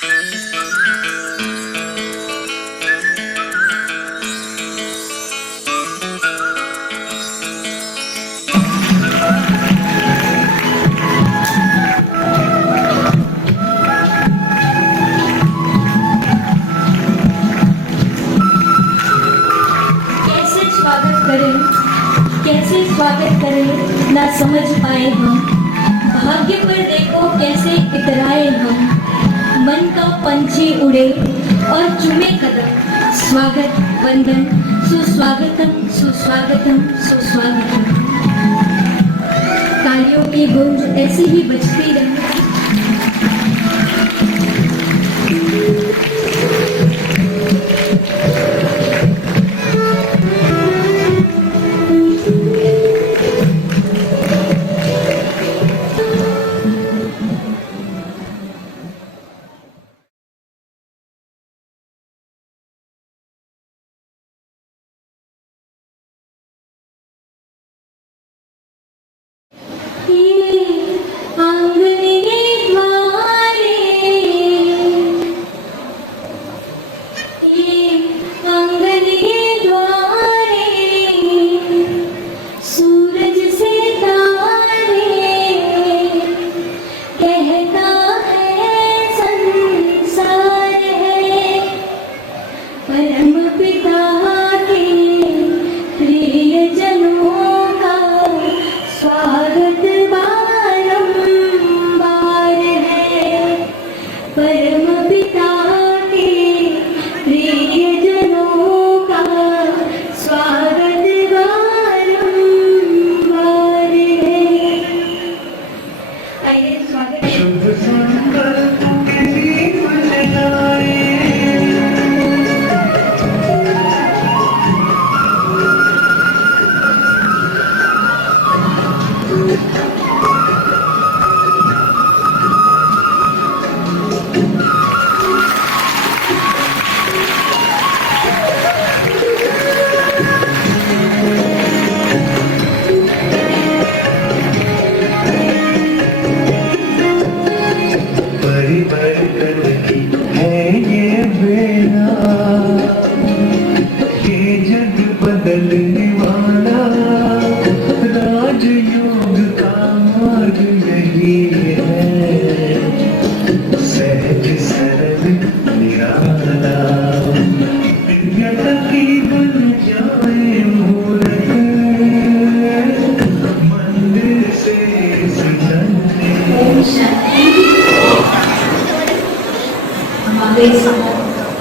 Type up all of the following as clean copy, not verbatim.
कैसे स्वागत करें ना समझ पाए हम, भाग्य पर देखो कैसे इतराए हम। मन का पंछी उड़े और चुमे कदम, स्वागत वंदन सुस्वागतम सुस्वागतम सुस्वागतम। तालियों की गूंज ऐसी ही बजती रहे।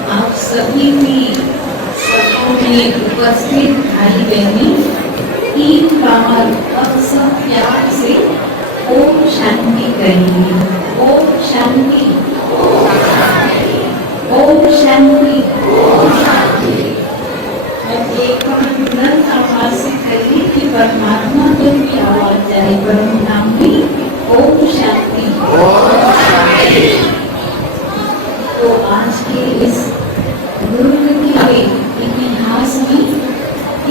आप सभी में उपस्थित भाई बहनी तीन बार अब सब प्यार से ओम शांति करेंगे। ओम शांति, ओम शांति, ओम शांति। अब एक बुलंद आवाज से कहिए कि परमात्मा तो भी आवाज जाए, परम नाम भी ओम शांति। तो आज के इस दुर्ग के इतिहास में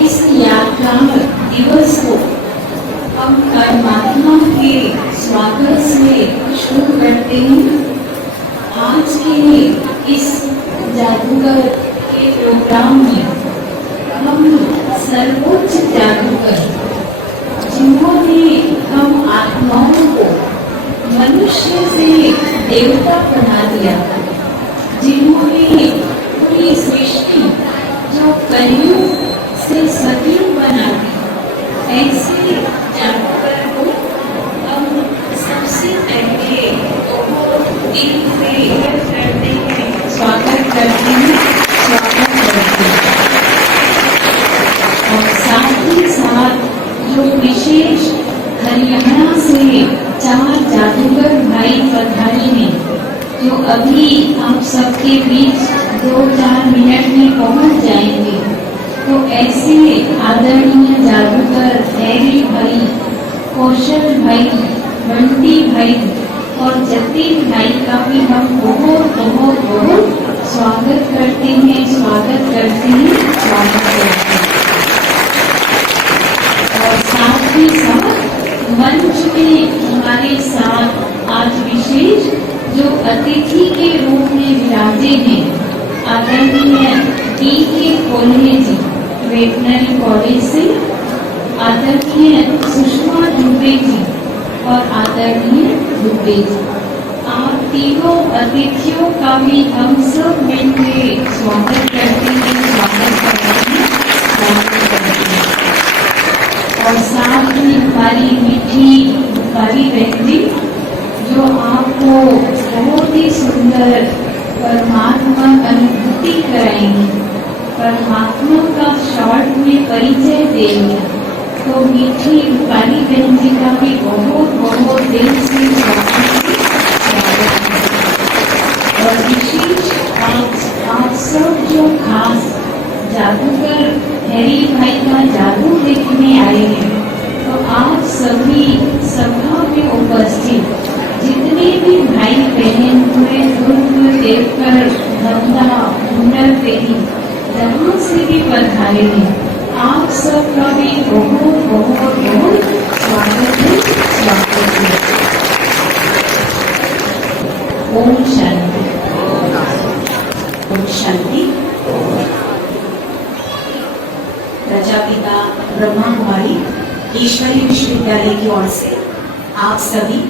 इस यादगार दिवस को हम परमात्मा के स्वागत से शुरू करते हैं। आज के इस जादूगर के प्रोग्राम में हम सर्वोच्च जादूगर जिन्होंने हम आत्माओं को मनुष्य से देवता बना दिया, जिन्होंने पूरी सृष्टि जो कलयुग से सतयुग बना दी, ऐसे जादूगर को हम सबसे पहले दिल से करते हैं, स्वागत करते हैं, स्वागत करते हैं। और साथ ही साथ जो विशेष हरियाणा से 4 जादूगर भाई पधारे हैं, जो अभी हम सबके बीच 2-4 मिनट में पहुंच जाएंगे। तो ऐसे आदरणीय जादूगर हैरी भाई, कौशल भाई, बंटी भाई और जतिन भाई का भी हम बहुत बहुत बहुत स्वागत करते हैं, स्वागत करते हैं, स्वागत करते हैं। और साथ ही साथ मंच में हमारे साथ आज विशेष जो अतिथि के रूप में विराजे हैं आदरणीय डी के कोल्हे जी वेटनरी कॉलेज से, आदरणीय सुषमा दुबे जी और आदरणीय दुबे जी। आप तीनों अतिथियों का भी हम सब मिलकर स्वागत करते हैं, स्वागत करते हैं, स्वागत करते हैं। और साथ ही हमारी मीठी रूपाली बहन जी जो आपको बहुत ही सुंदर परमात्मा अनुभूति कराएंगी, परमात्मा का शॉर्ट में परिचय देंगे। तो मीठी रूपाली बहन जी का भी बहुत बहुत दिल से स्वागत है। और विशेष आप सब जो खास जादूगर हैरी भाई का जादू देखने आए हैं, तो आप सभी सभा में उपस्थित जितने भी भाई बहन हुए दूर देखकर नंदा हुनर देही जहाँ से भी पधारे हैं, आप सबका भी बहुत बहुत बहुत स्वागत है, स्वागत है। ओम शांति, ओम शांति। प्रजापिता ब्रह्मा कुमारी ईश्वरीय विश्वविद्यालय की ओर से आप सभी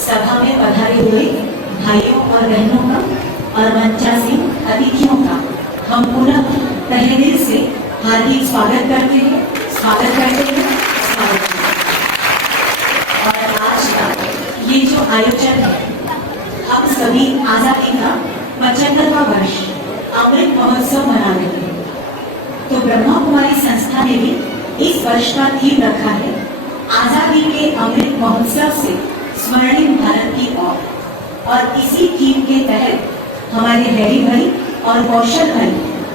सभा में पधारे हुए भाइयों और बहनों का और मंचासीन अतिथियों का हम पुनः तहे दिल से हार्दिक स्वागत करते हैं, स्वागत करते हैं, स्वागत करते हैं। और आज का ये जो आयोजन है, हम सभी आजादी का 75वां वर्ष अमृत महोत्सव मना रहे हैं। तो ब्रह्मा कुमारी संस्था ने भी इस वर्ष का थीम रखा है आजादी के अमृत महोत्सव से स्वर्णिम भारत की ओर। और इसी थीम के तहत हमारे हैरी भाई और कौशल भाई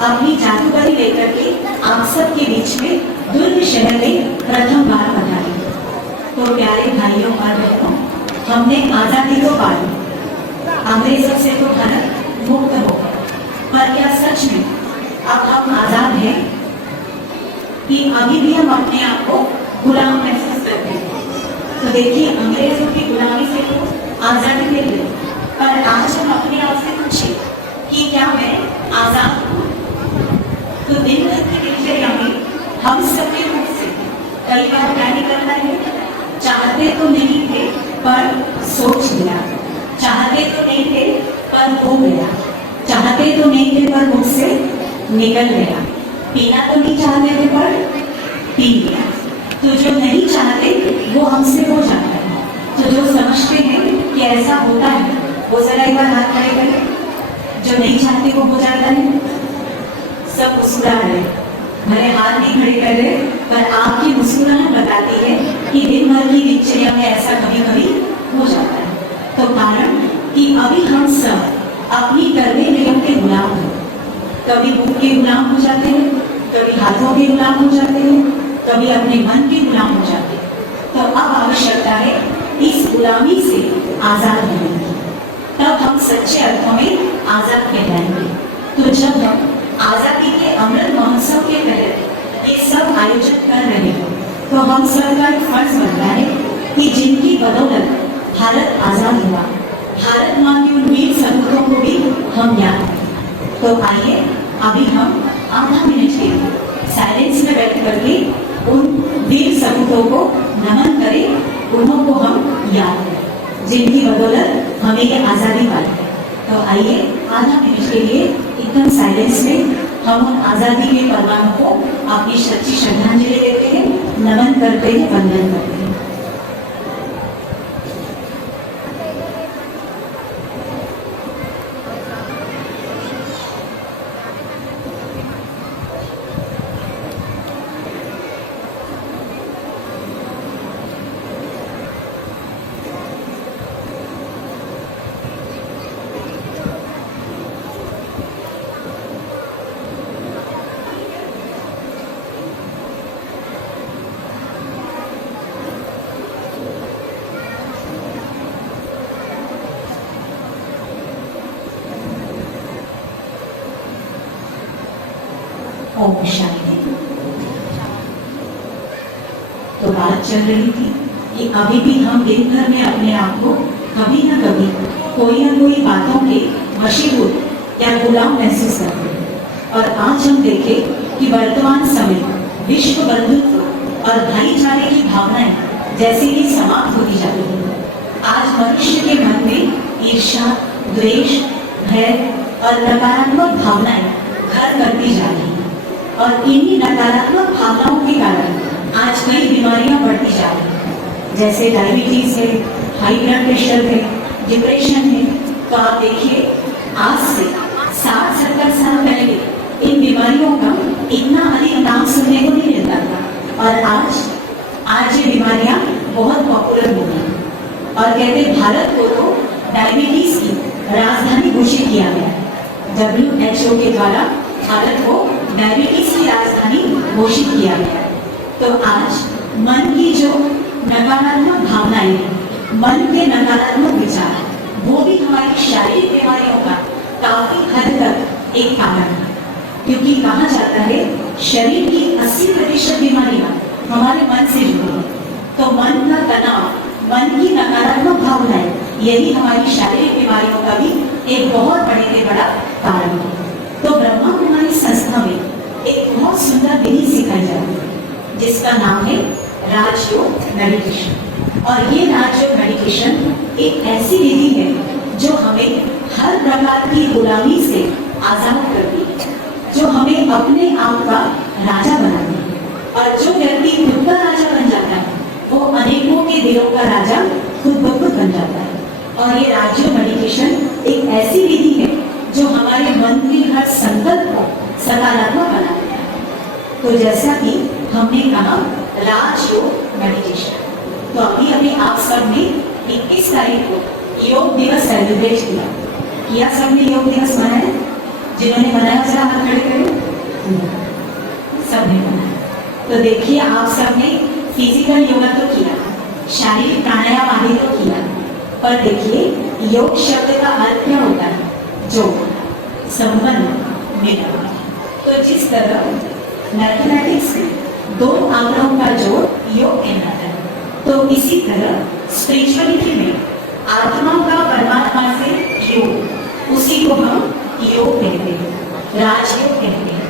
अपनी जादूगरी लेकर के आप सब के बीच में दुर्ग शहर में प्रथम बार पधारे। तो प्यारे भाइयों और बहनों, हमने आजादी को पा ली, अंग्रेजों से तो भारत मुक्त हो गया, पर क्या सच में अब हम आजाद हैं कि अभी भी हम अपने आप को गुलाम महसूस करते हैं? तो देखिए, अंग्रेजों की गुलामी से तो आजादी मिल गई, पर आज हम अपने आप से पूछे कि क्या मैं आजाद हूँ? तो दिन भर की दिनचर्या में हम सबके मुख से कई बार क्या निकलता है, चाहते तो नहीं थे पर सोच लिया, चाहते तो नहीं थे पर हो गया, चाहते तो नहीं थे पर मुझसे निकल गया, पीना तो नहीं चाहते थे पर पी लिया। तो जो नहीं चाहते वो हमसे हो जाता है। तो जो समझते हैं कि ऐसा होता है वो जरा एक बार हाथ खड़े करें। जो नहीं चाहते वो हो जाता है। सब मुस्कुरा रहे, भले हाथ नहीं खड़े कर रहे, पर आपकी मुस्कुराहट बताती है कि दिन भर की दिनचर्या में ऐसा कभी कभी हो जाता है। तो कारण कि अभी हम सब अपनी करने नियम के गुलाम हैं। कभी मुंह के गुलाम हो जाते हैं, कभी हाथों के गुलाम हो जाते हैं, कभी अपने मन के गुलाम हो जाते हैं। तो अब आवश्यकता है इस गुलामी से आजाद होने की, तब हम सच्चे अर्थों में आजाद कहलाएंगे। तो जब हम आजादी के अमृत महोत्सव के तहत ये सब आयोजन कर रहे हो, तो हम सबका एक फर्ज बनता है कि जिनकी बदौलत भारत आजाद हुआ, भारत माँ की उन वीर सपूतों को भी हम याद करें। तो आइए अभी हम आधा मिनट के लिए साइलेंस में बैठ करके उन वीर सपूतों को नमन करें, उन्हों को हम याद करें जिनकी बदौलत हमें ये आज़ादी पाई। तो आइए आधा मिनट के लिए एकदम साइलेंस में हम उन आज़ादी के परवानों को अपनी सच्ची श्रद्धांजलि देते हैं, नमन करते हैं, वंदन करते हैं। ओम शांति। तो बात चल रही थी कि अभी भी हम दिन भर में अपने आप को कभी ना कभी कोई ना कोई बातों के वशीभूत या गुलाम महसूस करते हैं। और आज हम देखें कि वर्तमान समय विश्व बंधुत्व और भाईचारे की भावनाएं जैसे ही समाप्त होती जा रही है। आज मनुष्य के मन में ईर्ष्या, द्वेष, भय और नकारात्मक भावनाएं घर करती जा रही हैं। और इन्हीं नकारात्मक भावनाओं के कारण आज कई बीमारियां बढ़ती जा रही हैं, जैसे डायबिटीज है, हाई ब्लड प्रेशर है, डिप्रेशन है। तो आप देखिए, आज से 60-70 साल पहले इन बीमारियों का इतना अधिक नाम सुनने को नहीं मिलता था, और आज ये बीमारियां बहुत पॉपुलर हो गई। और कहते भारत को तो डायबिटीज की राजधानी घोषित किया गया है। WHO के द्वारा भारत को डायबिटीज की राजधानी घोषित किया गया है। तो आज मन की जो नकारात्मक भावनाएं हैं, मन के नकारात्मक विचार, वो भी हमारी शारीरिक बीमारियों का काफी हद तक एक कारण है। क्योंकि कहा जाता है शरीर की 80% बीमारियां हमारे मन से जुड़ी हैं। तो मन का तनाव, मन की नकारात्मक भावनाएं, यही हमारी शारीरिक बीमारियों का भी एक बहुत बड़े से बड़ा कारण है। तो ब्रह्मा कुमारी संस्था में एक बहुत सुंदर विधि सिखाई जाती है, जिसका नाम है राजयोग मेडिटेशन। और ये राजयोग मेडिटेशन एक ऐसी विधि है जो हमें हर प्रकार की गुलामी से आजाद करती है, जो हमें अपने आप का राजा बनाती है। और जो व्यक्ति खुद का राजा बन जाता है, वो अनेकों के दिलों का राजा खुद ब खुद बन जाता है। और ये राजयोग मेडिटेशन एक ऐसी विधि है जो हमारे मन के हर संकल्प को सकारात्मक बनाती है। तो जैसा कि हमने कहा राजयोग मेडिटेशन, तो अभी आप सब ने 21 तारीख को योग दिवस सेलिब्रेट किया सबने योग दिवस मनाया? जिन्होंने मनाया जरा हाथ खड़े करें। सबने मनाया। तो देखिए, आप सबने फिजिकल योगा तो किया, शारीरिक प्राणायाम आदि तो किया, पर देखिए योग शब्द का अर्थ क्या होता है? जो संबंध मिलना। तो जिस तरह मैथमेटिक्स में 2 आंकड़ों का जोड़ योग कहलाता है, तो इसी तरह स्पिरिचुअलिटी में आत्मा का परमात्मा से योग, उसी को हम योग कहते हैं, राजयोग कहते हैं।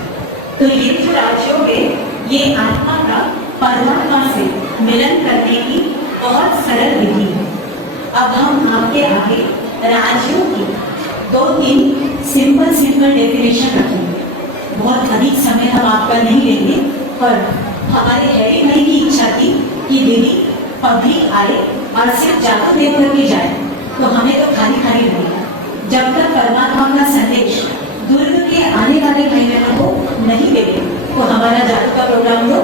तो ये जो राजयोग है, ये आत्मा का परमात्मा से मिलन करने की बहुत सरल विधि है। अब हम आपके आगे राजयोग की 2-3 सिंपल डेफिनेशन रखेंगे। बहुत अधिक समय हम आपका नहीं लेंगे, पर हमारे हैरी भाई की इच्छा थी कि दीदी पब्लिक आए और सिर्फ जादू देख करके जाए, तो हमें तो खाली रहेगा। जब तक परमात्मा का संदेश दूर के आने वाले भाई बहनों को नहीं मिले, तो हमारा जादू का प्रोग्राम तो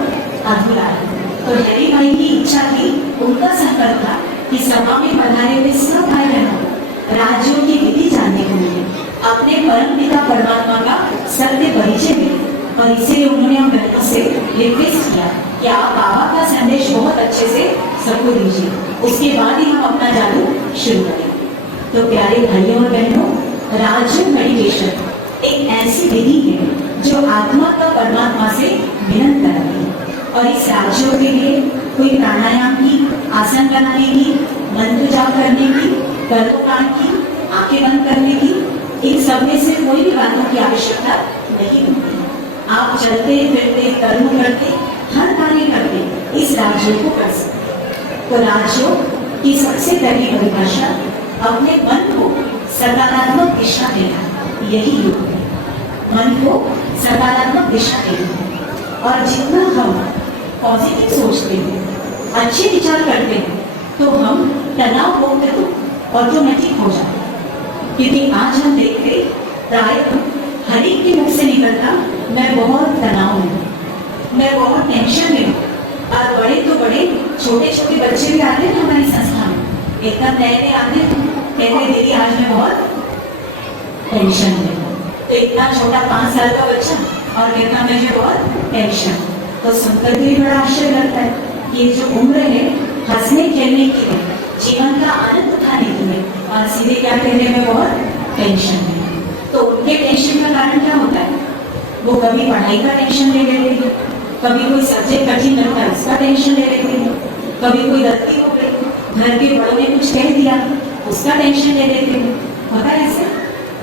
अधूरा है। तो हैरी भाई की इच्छा थी, उनका संकल्प था कि सभा में पधारे हुए सब भाई बहनों को राजयोग की विधि जानने को मिले, अपने परम पिता परमात्मा का सत्य परिचय मिले। और इसीलिए उन्होंने हम बहनों से रिक्वेस्ट किया कि आप बाबा का संदेश बहुत अच्छे से सबको दीजिए, उसके बाद ही हम अपना जादू शुरू करें। तो प्यारे भाइयों और बहनों, राजयोग मेडिटेशन एक ऐसी विधि है जो आत्मा का परमात्मा से मिलन कराती है। और इस राजयोग के लिए कोई प्राणायाम की, आसन बनाने की, मंत्र जाप करने की, कर्मकांड की, आंखें बंद करने की, इन सब में से कोई भी बातों की आवश्यकता नहीं होती। आप चलते फिरते, कर्म करते, हर कार्य करते इस राजयोग को कर सकते। तो राजयोग की सबसे पहली परिभाषा अपने मन को सकारात्मक दिशा देना, यही योग है। मन को सकारात्मक दिशा देना। और जितना हम पॉजिटिव सोचते हैं, अच्छे विचार करते हैं, तो हम तनाव मुक्त तो ऑटोमेटिक हो जाते हैं। क्योंकि आज हम देखते प्राय हर एक के मुख से निकलता, मैं बहुत तनाव में हूँ, मैं बहुत टेंशन में हूँ। और बड़े तो बड़े, छोटे छोटे बच्चे भी आते हैं हमारी संस्था में, एकदम नए आते हैं, कहते दीदी आज मैं बहुत टेंशन में हूँ। तो इतना छोटा 5 साल का बच्चा और कहता मुझे बहुत टेंशन। तो सुनकर भी बड़ा आश्चर्य लगता है कि ये जो उम्र है हंसने खेलने की है, जीवन का आनंद उठाने की है, और सीधे क्या कहने में बहुत टेंशन है। तो उनके टेंशन का कारण क्या होता है? वो कभी पढ़ाई का टेंशन ले लेते हैं, कभी कोई सब्जेक्ट कठिन लगता है उसका टेंशन ले लेते हैं, कभी कोई गलती हो गई, घर के बड़ों ने कुछ कह दिया उसका टेंशन ले लेते हैं। होता है ऐसे?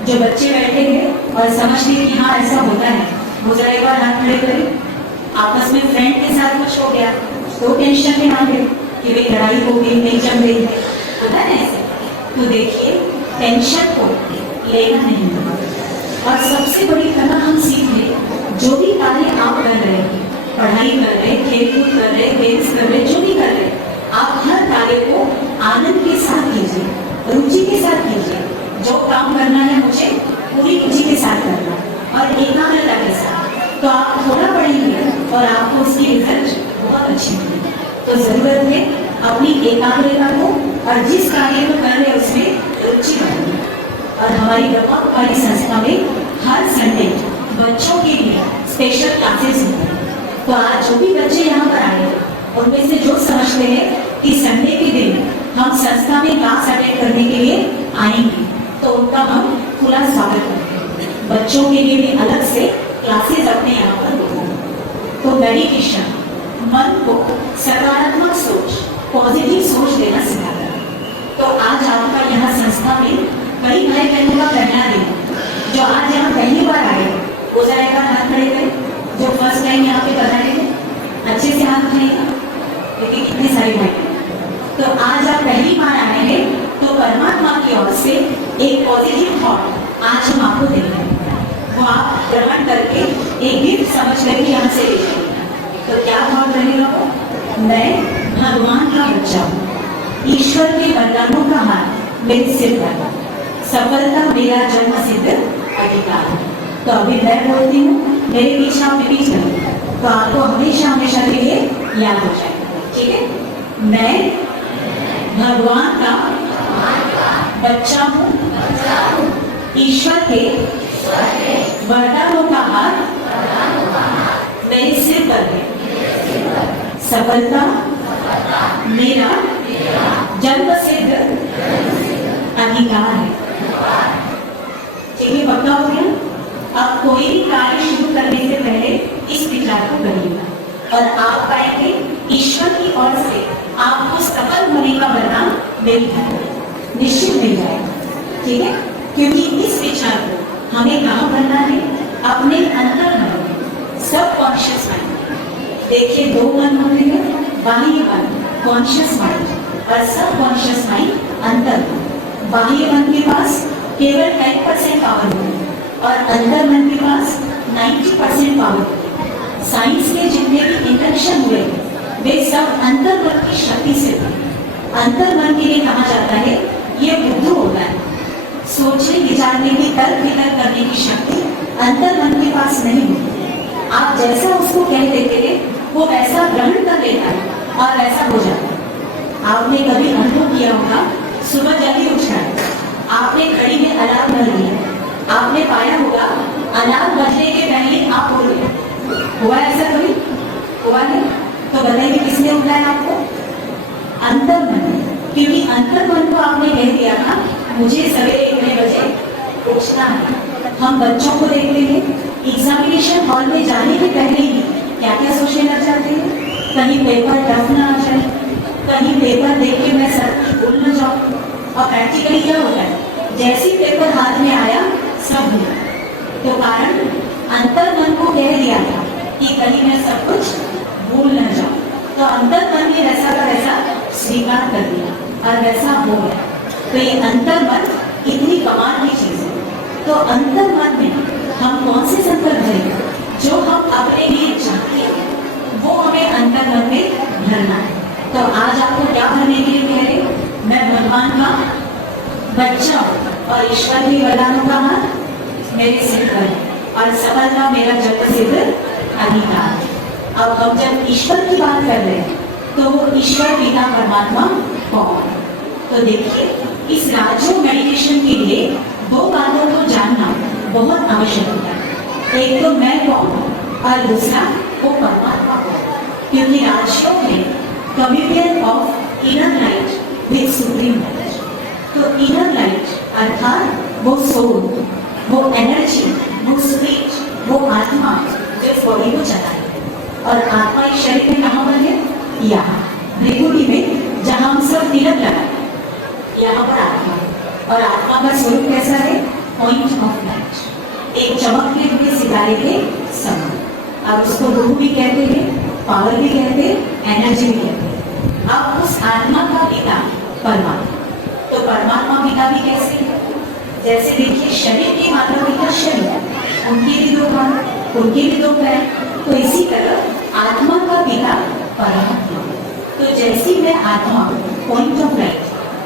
जो बच्चे बैठे थे और समझ लिए कि हाँ ऐसा होता है, वो जरा एक बार हाथ खड़े करें। आपस में फ्रेंड के साथ कुछ हो गया तो टेंशन में आ गए कि भाई लड़ाई हो गई, नहीं जम रही है, होता है ना ऐसे। तो देखिए टेंशन को लेना नहीं होगा। और सबसे बड़ी कला हम सीखे, जो भी कार्य आप कर रहे हैं, पढ़ाई कर रहे, खेलकूद कर रहे, गेम्स कर रहे, जो भी कर रहे, आप हर कार्य को आनंद के साथ कीजिए, रुचि के साथ कीजिए। जो काम करना है मुझे पूरी रुचि के साथ करना और एकाग्रता के साथ, तो आप थोड़ा पढ़ेंगे और आपको उसकी रिजल्ट बहुत अच्छी मिलेगी। तो जरूरत है अपनी एकाग्रता को और जिस कार्य को कर रहे हैं उसमें रुचि बनाइए। और हमारी ब्रह्मा कुमारी संस्था में हर संडे बच्चों के लिए स्पेशल क्लासेस होते हैं। तो आज जो भी बच्चे यहाँ पर आए हैं उनमें से जो समझते हैं कि संडे के दिन हम संस्था में क्लास अटेंड करने के लिए आएंगे, तो उनका हम खुला स्वागत करते हैं। बच्चों के लिए भी अलग से क्लासेस अपने यहाँ पर होते हैं। तो मेडिटेशन मन को सकारात्मक सोच, पॉजिटिव सोच देना सिखाता है। तो आज आपका यहाँ संस्था में कई भाई बहनों का पहला दिन, जो आज यहाँ पहली बार आए वो जरा एक बार हाथ खड़े करें। जो फर्स्ट टाइम यहाँ पे पधारे थे अच्छे से हाथ उठाइएगा, देखिए कितने सारे भाई। तो आज आप पहली बार आए हैं तो परमात्मा की ओर से एक पॉजिटिव थॉट आज हम आपको दे रहे हैं, वो आप ग्रहण करके एक गिफ्ट समझ करके यहाँ से ले जाइए। तो क्या थॉट रहेगा वो? मैं भगवान का बच्चा हूँ, ईश्वर के वरदानों का हाथ मेरे सिर पर है, सफलता मेरा जन्म सिद्ध अधिकार है। तो अभी मैं बोलती हूँ, मेरे पीछे आप रिपीट करेंगे, तो आपको हमेशा हमेशा के लिए याद हो जाएगा। ठीक है? मैं भगवान का बच्चा हूँ, ईश्वर के वरदानों का हाथ मेरे सिर पर है, सफलता मेरा जन्म सिद्ध अधिकार है। ठीक है, पक्का हो गया? आप कोई भी कार्य शुरू करने से पहले इस विचार को करिएगा और आप पाएंगे ईश्वर की ओर से आपको सफल होने का वरदान निश्चित मिल जाएगा। ठीक है? क्योंकि इस विचार को हमें कहाँ करना है? अपने अंतर मन में, सब कॉन्शियस माइंड। देखिए दो मन होते हैं, बाह्य मन कॉन्शियस माइंड और सब कॉन्शियस माइंड अंतर मन। बाह्य मन के पास केवल 10% पावर होती है और अंतर मन के पास 90% पावर होती है। साइंस के जितने भी इंटरेक्शन हुए वे सब अंतर मन की शक्ति से हुए। अंतर मन के लिए कहा जाता है ये बुद्धू होता है, सोचने विचारने की, तर्क वितर्क करने की शक्ति अंतर मन के पास नहीं होती। आप जैसा उसको कह देते हैं वो वैसा ग्रहण कर लेता है और वैसा हो जाता है। आपने कभी अनुभव किया होगा, सुबह जल्दी उठा है, आपने घड़ी में अलार्म भर दिया, आपने पाया होगा अलार्म बजने के पहले आप उठ गए। हुआ ऐसा कभी? हुआ नहीं? तो बताइए किसने उठाया आपको? अंतर मन। क्योंकि अंतर मन को आपने कह दिया था मुझे सवेरे इतने बजे उठना है। हम बच्चों को देखते हैं एग्जामिनेशन हॉल में जाने के पहले ही क्या क्या सोचने लग जाते हैं, कहीं पेपर टफ ना आ जाए, कहीं पेपर देख के मैं सर भूल न जाऊँ। और प्रैक्टिकली क्या होता है, जैसे ही पेपर हाथ में आया सब भूल। तो कारण अंतर मन को कह दिया था कि कहीं मैं सब कुछ भूल न जाऊँ। तो अंतर मन ने वैसा का वैसा स्वीकार कर दिया और वैसा हो गया। तो ये अंतर मन इतनी कमाल की चीज है। तो अंतर मन में हम कौन से संकल्प करेंगे जो हम अपने लिए चाहते हैं वो हमें अंतर मन में भरना है। तो आज आपको क्या भरने के लिए कह रहे? मैं भगवान का बच्चा हूँ और ईश्वर के वरदानों का हाथ मेरे सिर पर है और सफलता मेरा जन्म सिद्ध अधिकार है। अब हम जब ईश्वर की बात कर रहे हैं तो वो ईश्वर पिता परमात्मा कौन है? तो देखिए इस राजयोग मेडिटेशन के लिए दो बातों को जानना बहुत आवश्यक होता है। एक तो मैं कौन और दूसरा वो परमात्मा कौन। क्योंकि राजयोग में communion of inner light with supreme light. तो इनर लाइट अर्थात वो सोल, वो एनर्जी, वो स्पिरिट, वो आत्मा जो बॉडी को चलाए। और आत्मा इस शरीर में कहाँ पर है? यहाँ भृगुटी में, जहाँ हम सब तिलक लगाए, यहाँ पर आत्मा। और आत्मा का स्वरूप कैसा है? पॉइंट लाइट, एक चमकते हुए सितारे के समान। अब उसको रूह भी कहते हैं, पावर भी कहते हैं, एनर्जी भी कहते हैं। अब उस आत्मा का पिता परमात्मा, तो परमात्मा पिता भी कैसे है? जैसे देखिए शरीर के माता पिता शरीर, उनके भी दो हाथ, उनके भी दो पैर, तो इसी तरह आत्मा का पिता परमात्मा। तो जैसी मैं आत्मा पॉइंट ऑफ लाइट,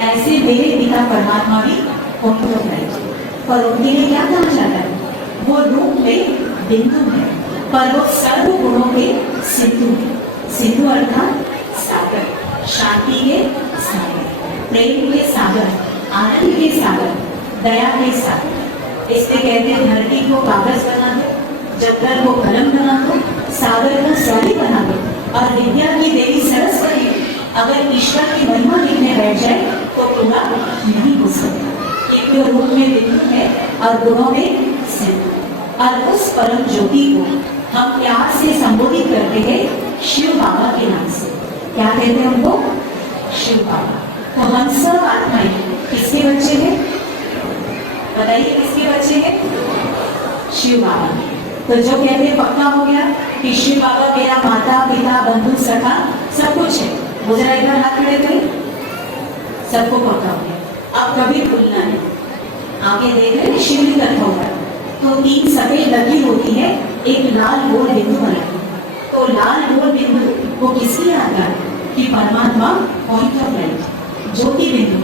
ऐसे मेरे पिता परमात्मा भी पॉइंट ऑफ लाइट। पर उनके लिए क्या कहा जाता है? वो रूप में बिंदु है, पर वो सर्व गुणों के सिंधु है। सिंधु अर्थात सागर, शांति के सागर, प्रेम के सागर, आनंद के सागर, दया के सागर। इसलिए कहते हैं धरती को कागज बना दो, जंगल को कलम बना दो, सागर को स्याही बना दो, और विद्या की देवी सरस्वती अगर ईश्वर की महिमा लिखने बैठ जाए तो पूरा नहीं हो सकता। क्योंकि वो रूप में बिंदु है और गुणों में सिंधु। और उस परम ज्योति को हम प्यार से संबोधित करते हैं शिव बाबा के नाम से। क्या कहते हैं उनको? शिव बाबा। तो हम सब आत्माएं किसके बच्चे हैं? बताइए किसके बच्चे हैं? शिव बाबा। तो जो कहते हैं पक्का हो गया कि शिव बाबा मेरा माता पिता बंधु सखा सब कुछ है, वो जरा इधर हाथ खड़े करें, सबको पक्का हो गया। अब कभी भूलना है, आगे देख रहे हैं शिवलिंग रखा हुआ है, तो 3 सफेद लकीर होती है, एक लाल गोल बिंदु बना। तो लाल गोल बिंदु वो किसकी याद है? कि परमात्मा पॉइंट ऑफ लाइट, ज्योति बिंदु।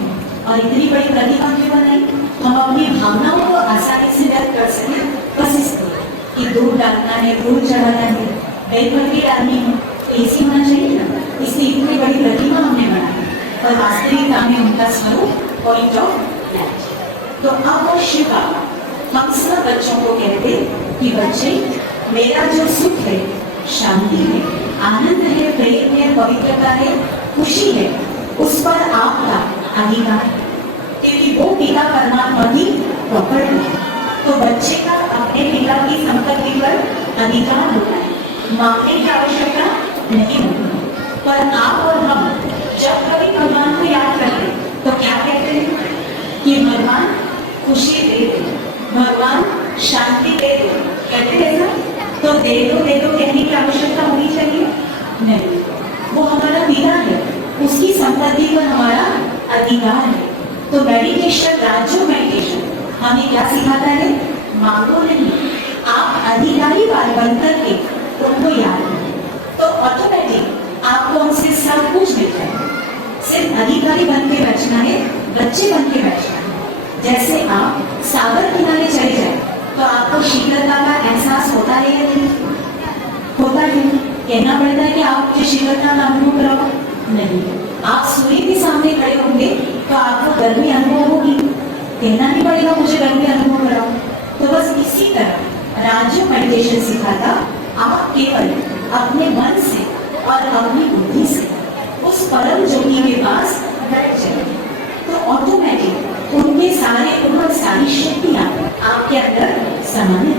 और इतनी बड़ी प्रतिमा क्यों बनाई? हम अपनी भावनाओं को आसानी से व्यक्त कर सके, बस इसलिए कि दूध डालना है, दूध चढ़ाना है, बेलपत्री डालनी है, ऐसी होना चाहिए ना। इसलिए इतनी बड़ी प्रतिमा हमने बनाई, और वास्तविकता में उनका स्वरूप पॉइंट ऑफ लाइट। तो अब वो शिव बाबा हम सब बच्चों को कहते कि बच्चे मेरा जो सुख है, शांति है, आनंद है, प्रेम है, पवित्रता है, खुशी है, उस पर आपका अधिकार है, क्योंकि वो पिता परमात्मा की प्रॉपर्टी है। तो बच्चे का अपने पिता की संपत्ति पर अधिकार होता है, मांगने की आवश्यकता नहीं होती। पर आप और हम जब कभी भगवान को याद करते हैं तो क्या कहते हैं? कि भगवान खुशी दे दो, भगवान शांति दे दो, कहते हैं ना। तो दे दो कहने की आवश्यकता होनी चाहिए नहीं, वो हमारा पिता है, उसकी संपत्ति पर हमारा अधिकार है। तो मेडिटेशन, राजयोग मेडिटेशन हमें क्या सिखाता है? मांगो नहीं, आप अधिकारी बन करके उनको याद करें, तो ऑटोमेटिक आपको उनसे सब कुछ मिल जाएगा। सिर्फ अधिकारी बन के बैठना है, बच्चे बन के बैठना है। जैसे आप सागर किनारे चले जाए तो आपको शीतलता का एहसास होता है या नहीं? होता है। कहना पड़ता है कि आप शीतलता का अनुभव कराओ? नहीं। आप सूर्य के सामने खड़े होंगे तो आपको गर्मी अनुभव होगी, कहना नहीं पड़ेगा मुझे गर्मी अनुभव कराओ। तो बस इसी तरह राजयोग मेडिटेशन सिखाता, आप केवल अपने मन से और अपनी बुद्धि से उस परम ज्योति के पास बैठ जाए, तो ऑटोमेटिक उनके सारे गुण और सारी शक्तियां आपके अंदर समाने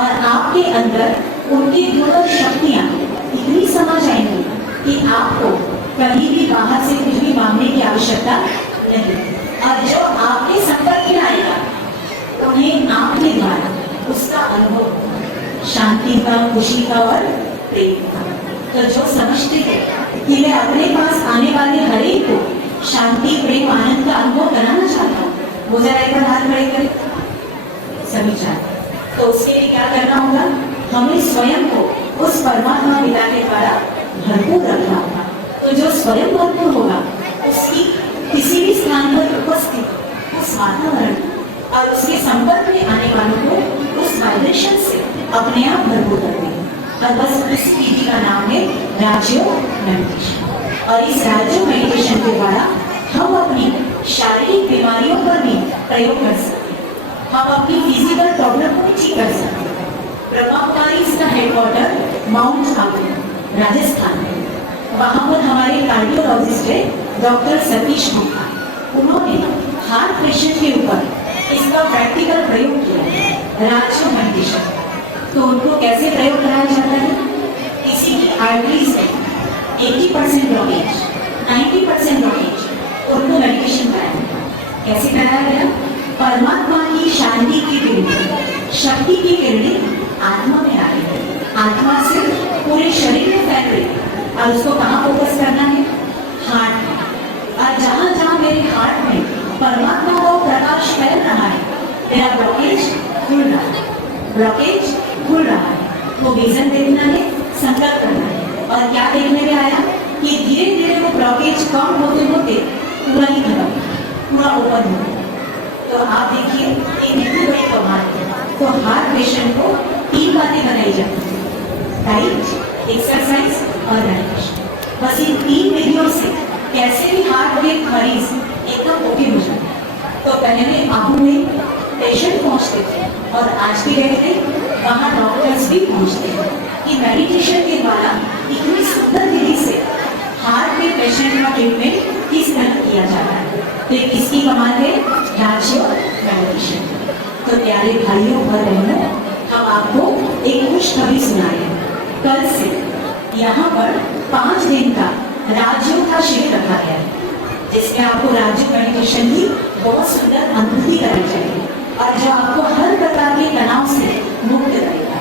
और आपके अंदर उनकी गुण और शक्तियां इतनी समा जाएंगी कि आपको कहीं भी बाहर से कुछ भी मांगने की आवश्यकता नहीं। और जो आपके संपर्क में आएगा उन्हें आपके द्वारा उसका अनुभव शांति का, खुशी का और प्रेम का। तो जो समझते हैं कि मैं अपने पास आने वाले हर एक को शांति, प्रेम, आनंद का अनुभव कराना चाहता हूँ, वो जरा एक बार हाथ खड़े करें सभी चाहते। तो उसके लिए क्या करना होगा? हमें स्वयं को उस परमात्मा पिता के द्वारा भरपूर रखना होगा। तो जो स्वयं भरपूर होगा उसकी किसी भी स्थान पर उपस्थित उस वातावरण और उसके संपर्क में आने वालों को उस वाइब्रेशन से अपने आप भरपूर कर देंगे। और बस इस विधि का नाम है राजयोग मेडिटेशन। और इस राजयोग मेडिटेशन के द्वारा हम अपनी शारीरिक बीमारियों पर भी प्रयोग कर सकते हैं, हम अपनी फिजिकल प्रॉब्लम को ठीक कर सकते हैं। ब्रह्मा कुमारी इसका हेडक्वार्टर माउंट आबू राजस्थान में, वहाँ पर हमारे कार्डियोलॉजिस्ट है डॉक्टर सतीश गुप्ता। उन्होंने हार्ट पेशेंट के ऊपर इसका प्रैक्टिकल प्रयोग किया राजयोग मेडिटेशन। तो उनको कैसे प्रयोग कराया जाता है? किसी की आर्टरीज में 80% ब्लॉकेज, 90% ब्लॉकेज, उनको मेडिटेशन कराया। कैसे कराया गया? परमात्मा की शांति की किरणें, शक्ति की किरणें आत्मा में आ रही है। आत्मा से पूरे शरीर में फैल रही है और उसको कहाँ फोकस करना है? हार्ट में। और जहाँ जहाँ मेरे हार्ट में परमात्मा का प्रकाश फैल रहा है, मेरा ब्लॉकेज खुल रहा है, ब्लॉकेज खुल रहा है। वो विजन देखना है, संकल्प करना है। और क्या देखने में आया कि धीरे धीरे वो ब्लॉकेज कम होते होते पूरा ही खत्म, पूरा ओपन हो गया। तो आप देखिए ये कितनी बड़ी कमाल है। तो हार्ट पेशेंट को 3 बातें बनाई जाती है, डाइट, एक्सरसाइज और मेडिटेशन। बस इन 3 विधियों से कैसे भी हार्ट के मरीज एकदम ओके हो जाते हैं। तो पहले आहू में पेशेंट पहुंचते थे और आज की डेट में वहाँ डॉक्टर्स भी पहुंचते हैं कि मेडिटेशन के द्वारा इतनी सुंदर विधि से हार्ट के पेशेंट का ट्रीटमेंट किस तरह किया जाता है। तो किसकी कमाल है? राजयोग मेडिटेशन। तो प्यारे भाइयों और बहनों, हम आपको एक खुशखबरी सुनाए। कल से यहाँ पर 5 दिन का राजयोग का शिविर रखा गया है, जिसमें आपको राजयोग मेडिटेशन की बहुत सुंदर अनुभूति कराई जाएगी और जो आपको हर प्रकार के तनाव से मुक्त करेगा,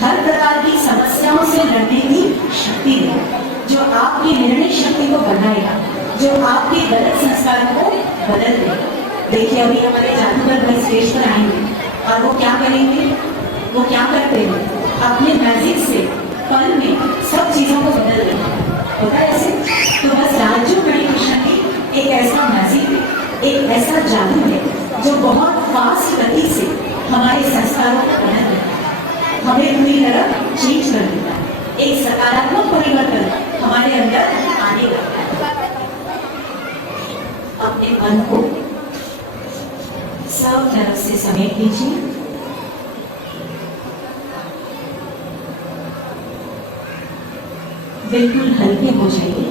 हर प्रकार की समस्याओं से लड़ने की शक्ति देगा, जो आपकी निर्णय शक्ति को बढ़ाएगा, जो आपके गलत संस्कारों को बदल देगा। देखिए अभी हमारे जादूगर भाई स्टेज पर आएंगे और वो क्या करेंगे? वो क्या करते हैं? अपने मैजिक से पल में सब चीजों को बदल देंगे। होता है ऐसे? तो बस राजयोग मेडिटेशन भी एक ऐसा मैजिक, एक ऐसा जादू है जो बहुत फास्ट गति से हमारे संस्कारों को बदल देता है, हमें पूरी तरह चेंज कर देता है, एक सकारात्मक परिवर्तन हमारे अंदर आने लगता है। अपने मन को सब तरफ से समेट लीजिए। बिल्कुल हल्के हो जाइए।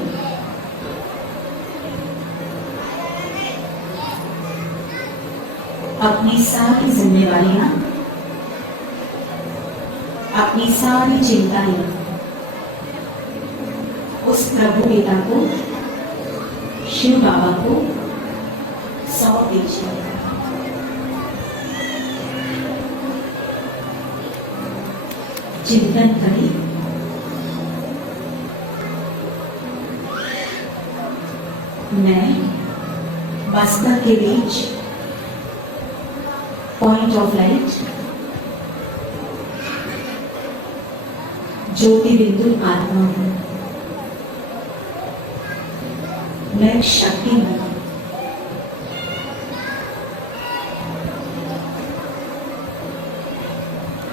अपनी सारी जिम्मेवारियां, अपनी सारी चिंताएं उस प्रभु पिता को, शिव बाबा को सौंप दीजिए। चिंतन करें, मैं मस्तक के बीच पॉइंट ऑफ लाइट ज्योति बिंदु आत्मा हूं। मैं शक्ति हूं।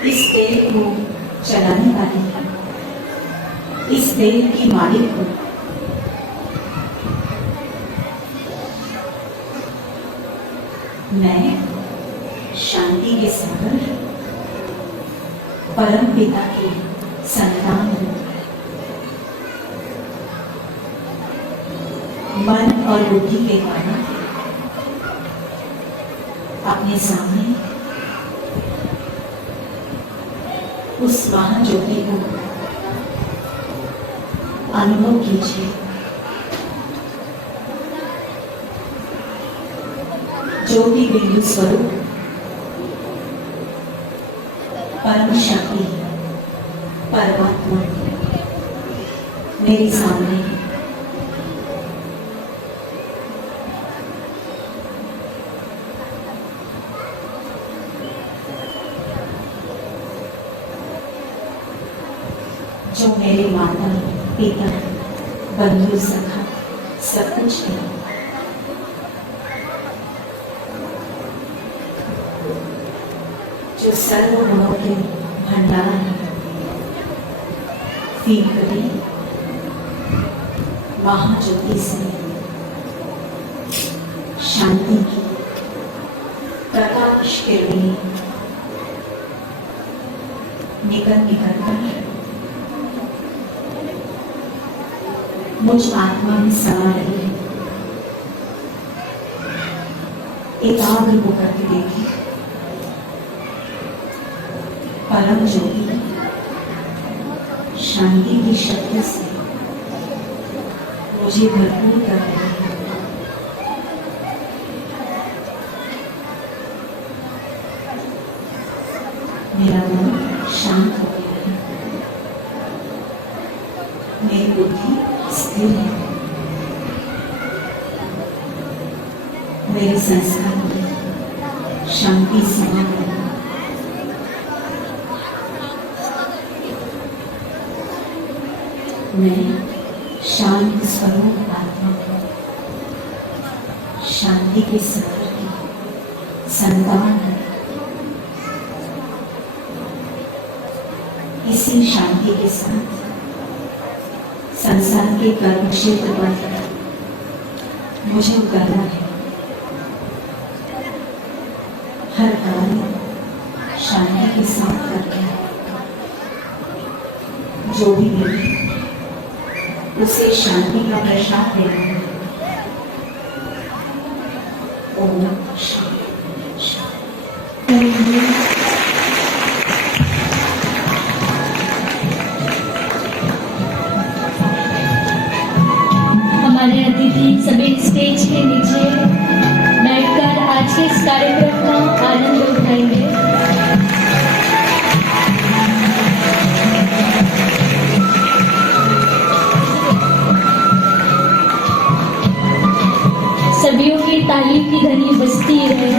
इस तेल को चलाने वाली, इस तेल की मालिक हूं। मैं शांति के सागर परम पिता की संतान हूं। मन और बुद्धि के कारण अपने सामने उस महाज्योति को अनुभव कीजिए। ज्योति बिंदु स्वरूप परम शक्ति परमात्मा मेरे सामने जो मेरे माता पिता बंधु सखा सब कुछ है। जो सर्वगुणों के भंडार है। फील करें महाज्योति से शांति की प्रकाश किरणें निकल निकल कर मुझ आत्मा में समा रही है। एकाग्र होकर के देखिए, परम ज्योति शांति की शक्ति से मुझे भरपूर कर रही है। मेरा मन शांत हो गया है, मेरी बुद्धि स्थिर है, मेरे संस्कार में शांति समा है। मैं शांत स्वरूप आत्मा हूँ, शांति के सागर की संतान है। इसी शांति के साथ संसार के कर्म क्षेत्र पर मुझे उतरना है। हर कार्य शांति के साथ करके जो भी मिले उसे शांति का प्रसाद देना है। ओम शांति शांति। हमारे अतिथि सभी स्टेज के नीचे बैठकर आज के इस कार्यक्रम का आनंद उठाएंगे। सभियों की तालीम की ध्वनि बजती रहे।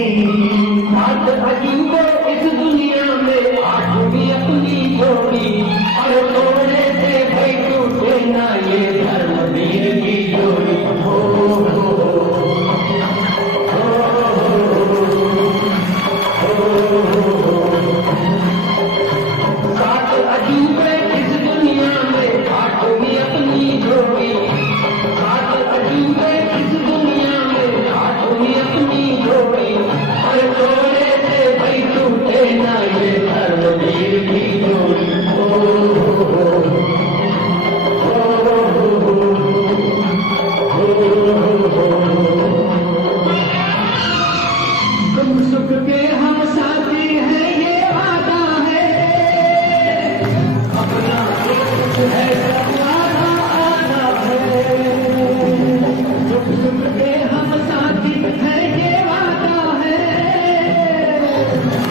बात अजूबे इस दुनिया में आठवीं अपनी जोड़ी और तोड़े से भाई टूटे ना ये धर्मवीर की जोड़ी सात अजूबे इस दुनिया में आठवीं अपनी जोड़ी सात अजूबे इस दुनिया में आठवीं अपनी जोड़ी और तोड़े से भाई टूटे ना ये धर्मवीर की जोड़ी दुख सुख के हम साथी हैं ये वादा है अपना दुख है सब आधा आधा है दुख सुख के हम साथी हैं ये वादा है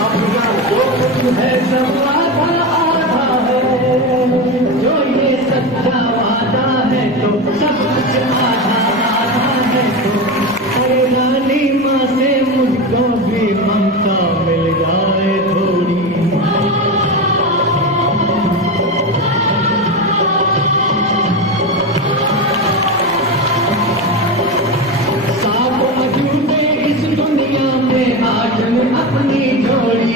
अपना दुख है सब आधा आधा है जो ये सच्चा वादा है तो सब कुछ आधा आधा है तो अरे लाली माँ से मुझको भी ममता मिल जाए थोड़ी सात अजूबे इस दुनिया में आठवीं अपनी जोड़ी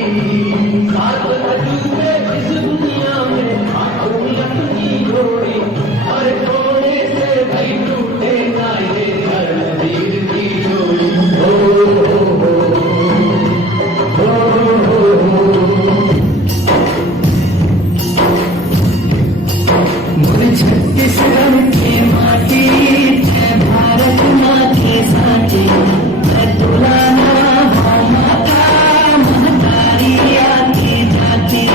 सात अजूबे इस दुनिया में आठवीं अपनी जोड़ी और थोड़े से भाई टूटे ना ये धर्मवीर की जोड़ी मुझे छत्तीसगढ़ की माटी है भारत माँ की साथी मैं दुलाना हूँ माता महतारी आती जाती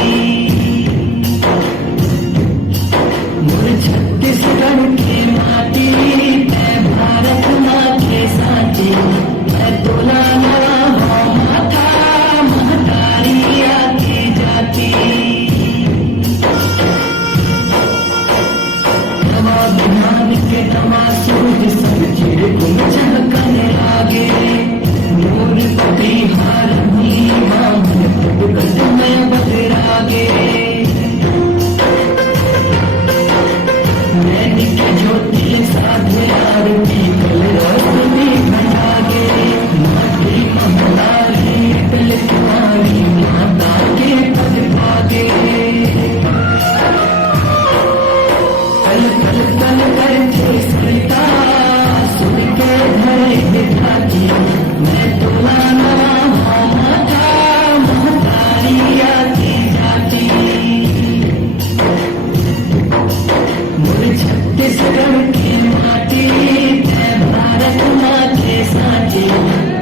मुझे छत्तीसगढ़ की माटी है भारत माँ की साथी मैं दुलाना हूँ माता महतारी आती जाती ध्यान के तमासूद सब चिर गुम चहकने लागे नूर प्रतिहार में बदरागे नैनी के ज्योति साधे आरती कल रोशनी भटागे माटी महलारी दिल तुम्हारी माता के पद भागे तल तल तल करके सरिता सुन के धरे दिखाती मैं तुलाना हूँ माता महतारी आती जाती मुझे छत्तीसगढ़ की माटी है भारत माँ के साथी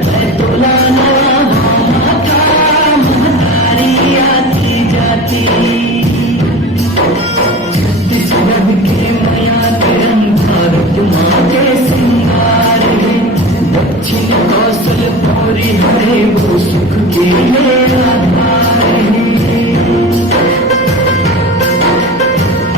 मैं तुलाना हूँ माता महतारी आती जाती छत्तीसगढ़ के मया भारत माँ के सिंगार है दक्षिण कौशल पूरी है वो सुख के लिए आधार है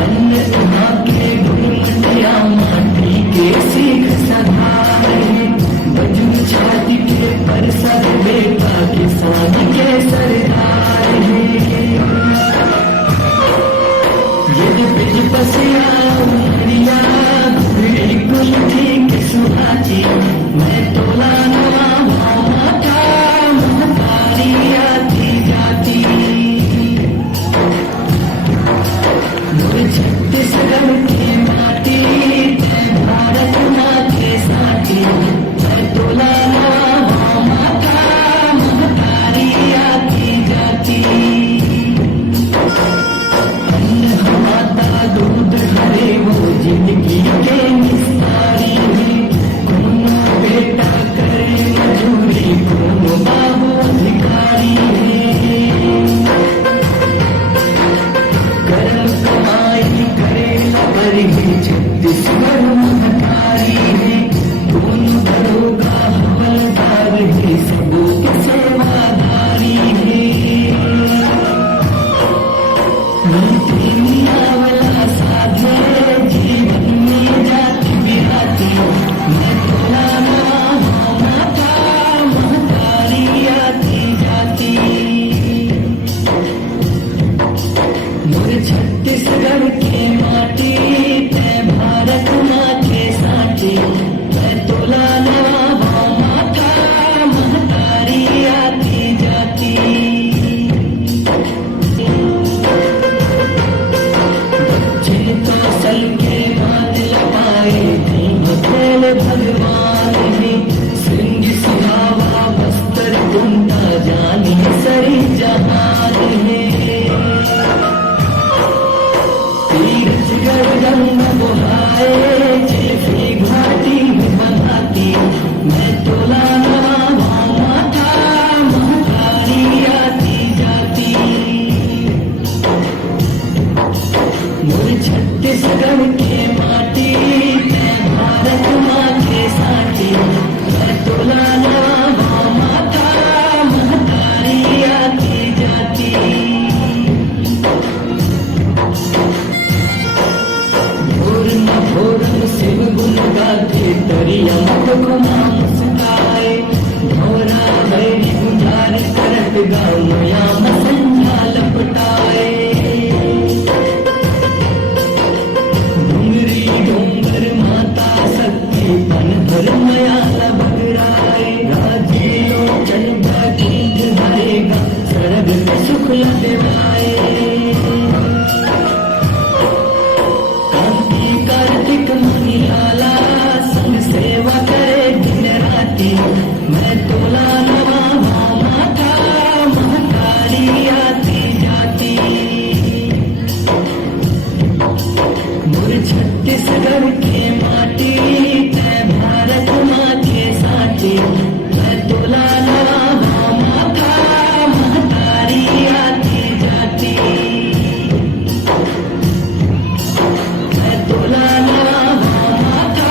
अन्य यहाँ के गुणमतिया माटी के सीख सधा है बजू छाती के पर सर बेटा किसान के सरदार है यदि बिज बसिया उमरिया बिल्कुल ठीक सुहाती मैं तुलाना हूँ माता महतारी आती जाती मुझे छत्तीसगढ़ की माटी है भारत माँ के साथी मैं तुलाना हूँ माता महतारी गाँव या मसंजा लपटाए डूंगरी डोंगर माता शक्ति पन धर्मया लबराए राजीलो चंद गीत धरेगा सरग पे सुख लदवाए कांति कार्तिक मुनियाला संग सेवा करे दिन राती मैं तोला नवा माथा महतारी आती जाती मुर छत्तीसगढ़ के माटी तय भारत माँ के साथी मैं तोला नवा माथा महतारी आती जाती मैं तोला नवा माथा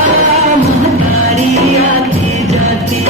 महतारी आती जाती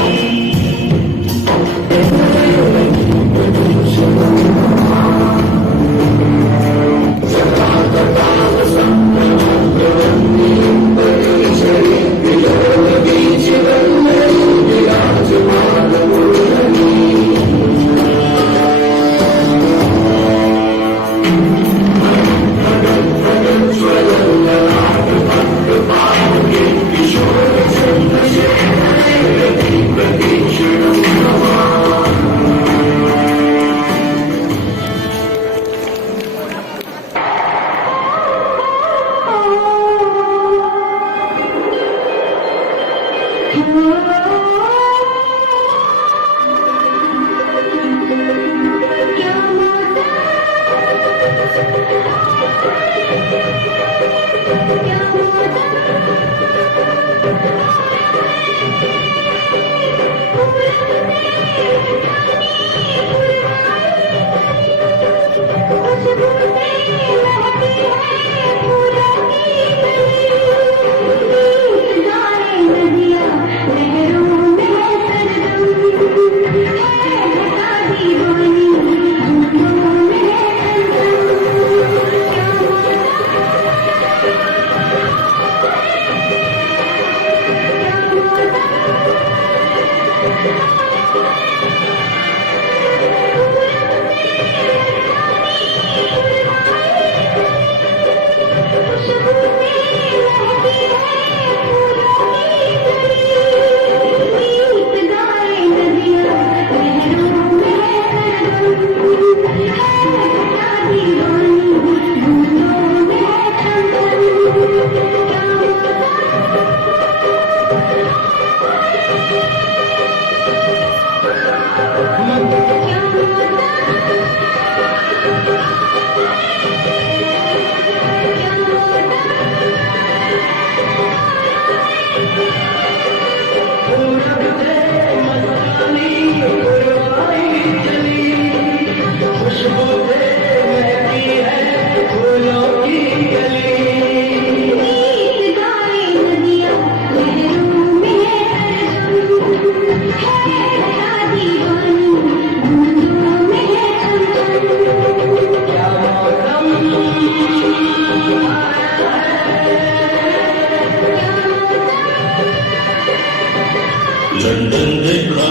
लंदन देखा,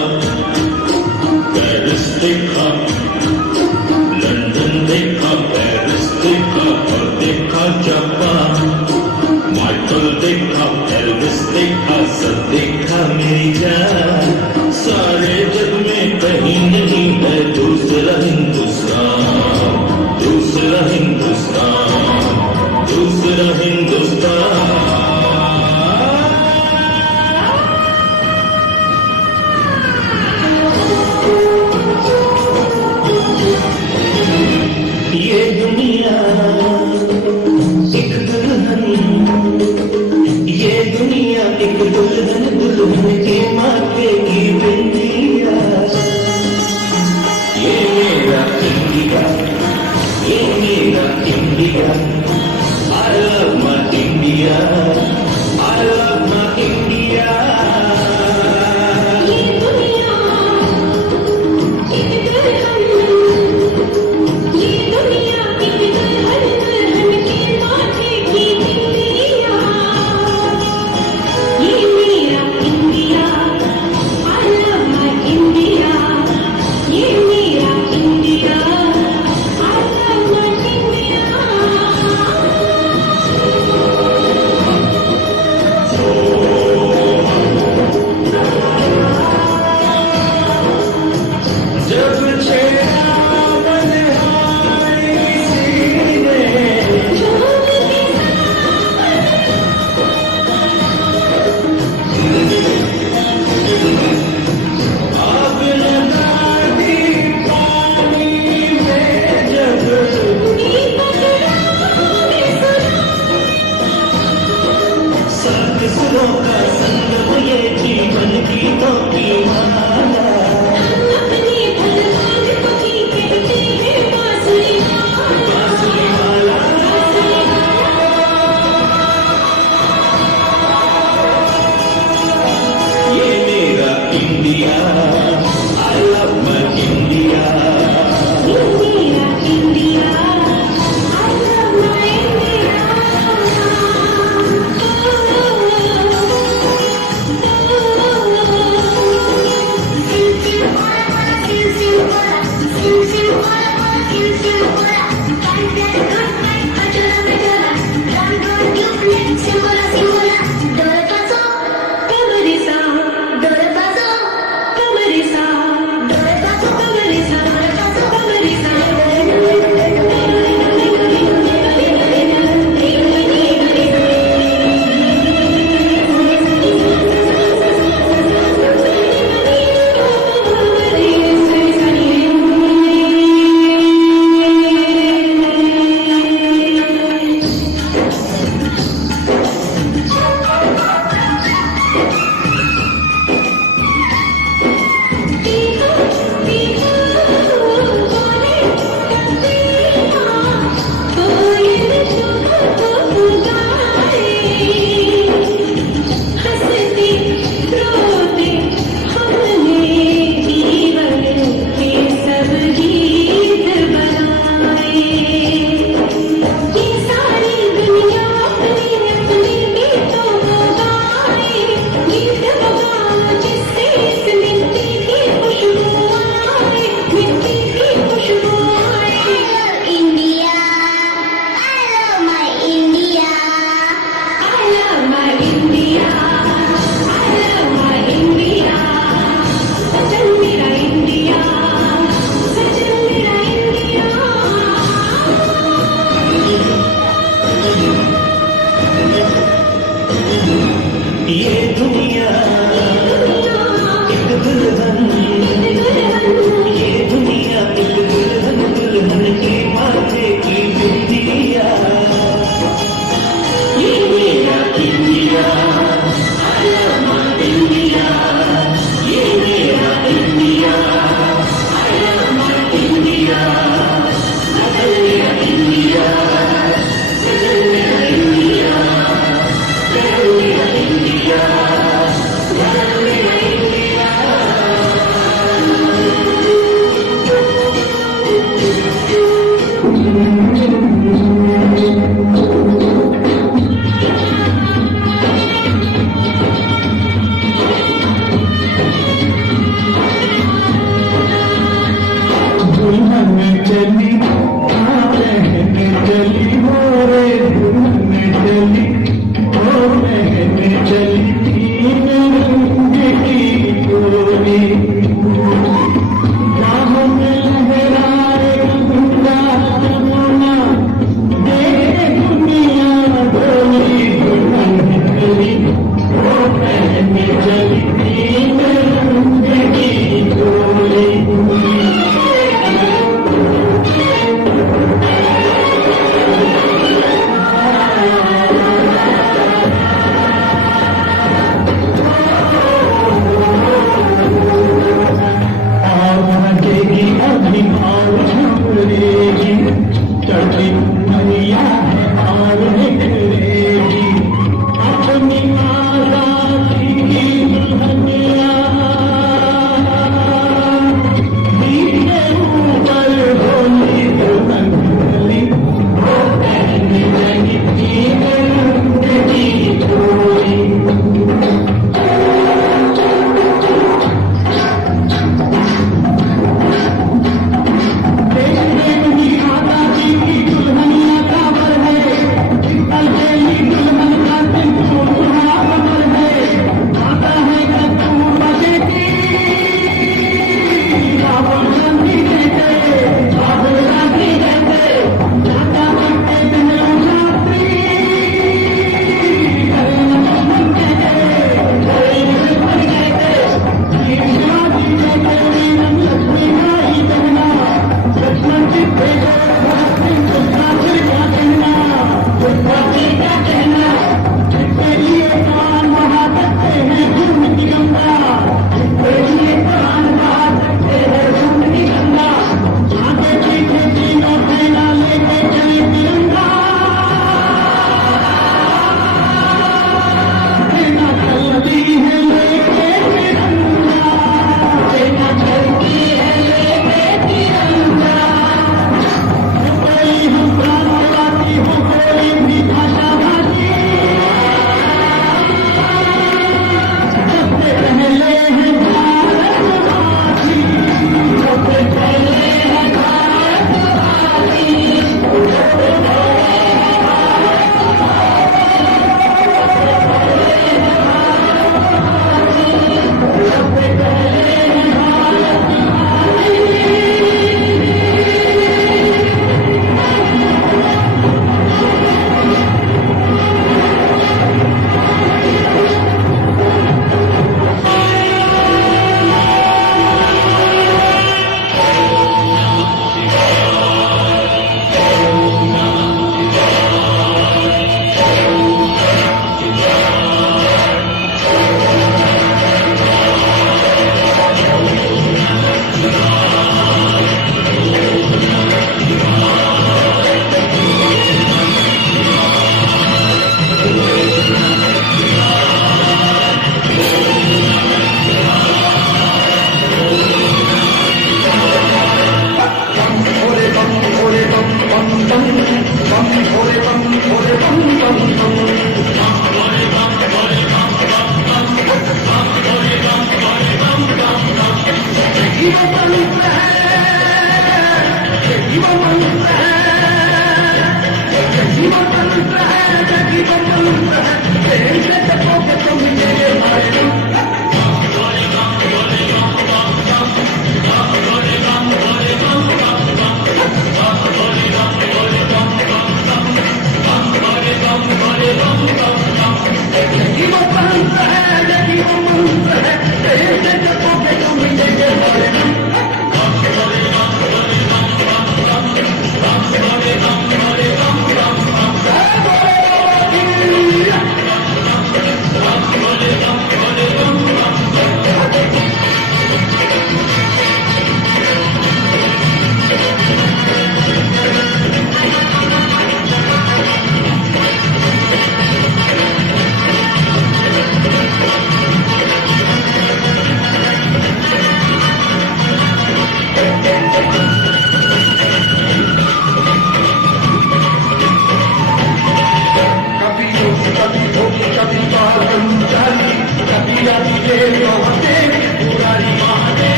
पेरिस देखा, लंदन देखा, पेरिस देखा और देखा जापान। माइकल देखा, एल्विस देखा, सब देखा मेरी जान। सारे जग में कहीं नहीं है दूसरा हिंदुस्तान, दूसरा हिंदुस्तान, दूसरा हिंदुस्तान। ये दुनिया एक दुल्हन, ये दुनिया एक दुल्हन, दुल्हन के माथे की बिंदिया। ये मेरा इंडिया, ये मेरा India. I love my India, I love my India। ये दुनिया एक दुल्हन, ये दुनिया एक दुल्हन,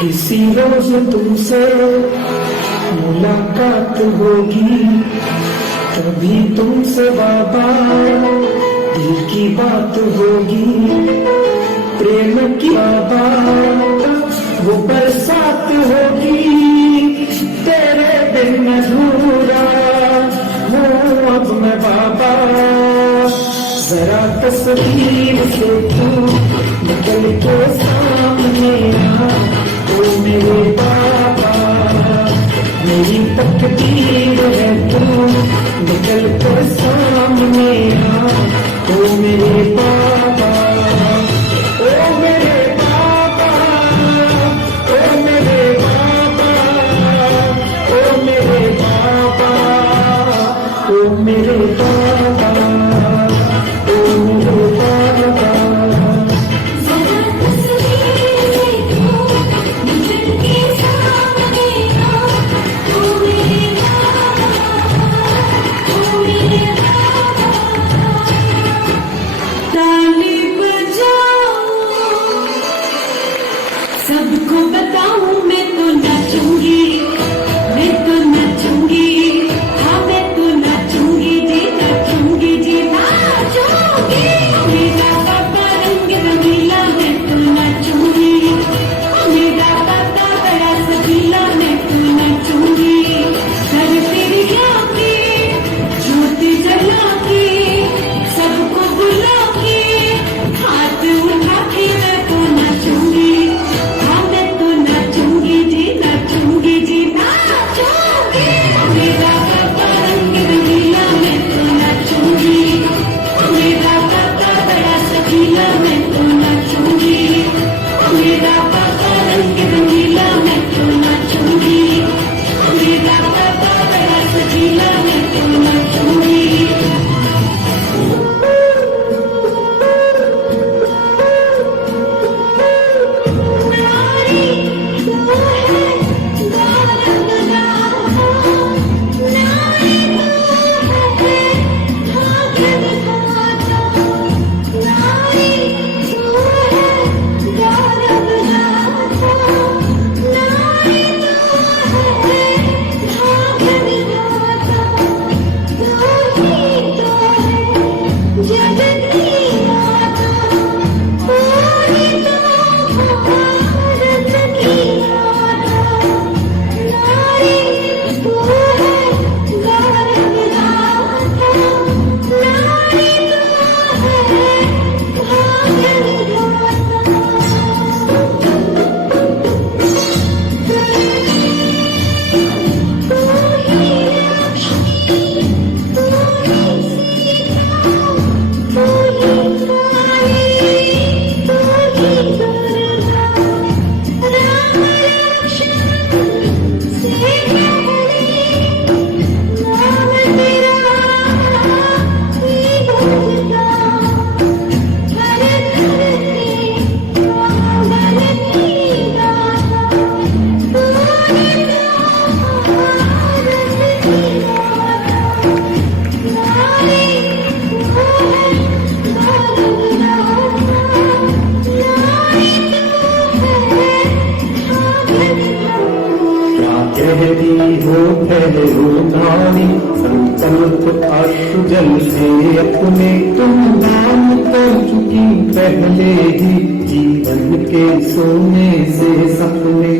किसी रोज तुमसे मुलाकात होगी, तभी तुमसे बाबा दिल की बात होगी। प्रेम की बाबा वो बरसात होगी, तेरे बिन अधूरा हूँ अब मैं बाबा। जरा तस्वीर से तू निकल के सामने आ, ओ मेरे बाबा मेरी तकदीर है तू निकल कर सामने आ, ओ मेरे बाबा, ओ मेरे बाबा, ओ मेरे बाबा, ओ मेरे बाबा, ओ मेरे बाबा, ओ मेरे बाबा। कहती हो पहले नारी संकल्प अश्रु जल से अपने तुम नाम कर चुकी पहले ही जीवन के सोने से सपने।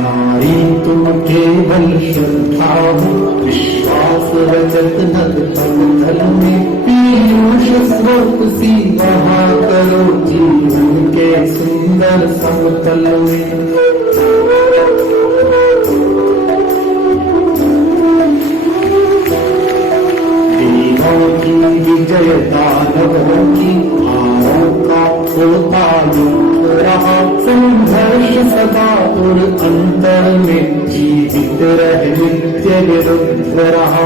नारी तुम केवल श्रद्धा हो विश्वास रजत नद तल में पीयूष स्रोत सी वहा करो जीवन के सुंदर समतल में। देवों की विजय दानवों की आओ का होता युद्ध रहा संघर्ष सदा और अंतर में जीवित रह नित्य विरुद्ध रहा।